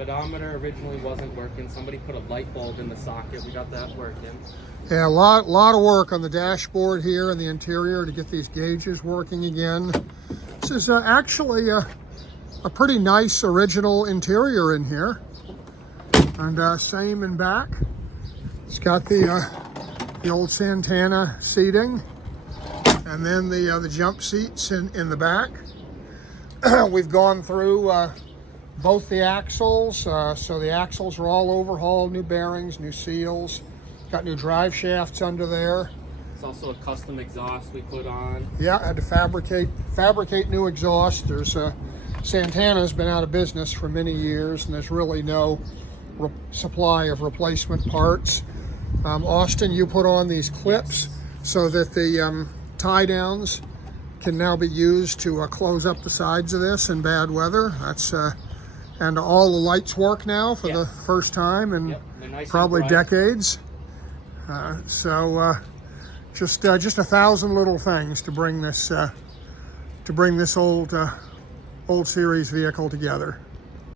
speedometer originally wasn't working. Somebody put a light bulb in the socket. We got that working. Yeah, a lot of work on the dashboard here and the interior to get these gauges working again. This is actually a pretty nice original interior in here. And same in back. It's got the old Santana seating, and then the jump seats in the back. We've gone through both the axles, so the axles are all overhauled, new bearings, new seals. Got new drive shafts under there. It's also a custom exhaust we put on. Yeah, I had to fabricate new exhaust. There's Santana's been out of business for many years, and there's really no supply of replacement parts. Austin, you put on these clips so that the tie downs can now be used to close up the sides of this in bad weather. That's and all the lights work now for the first time in nice probably decades. Just 1,000 little things to bring this old series vehicle together.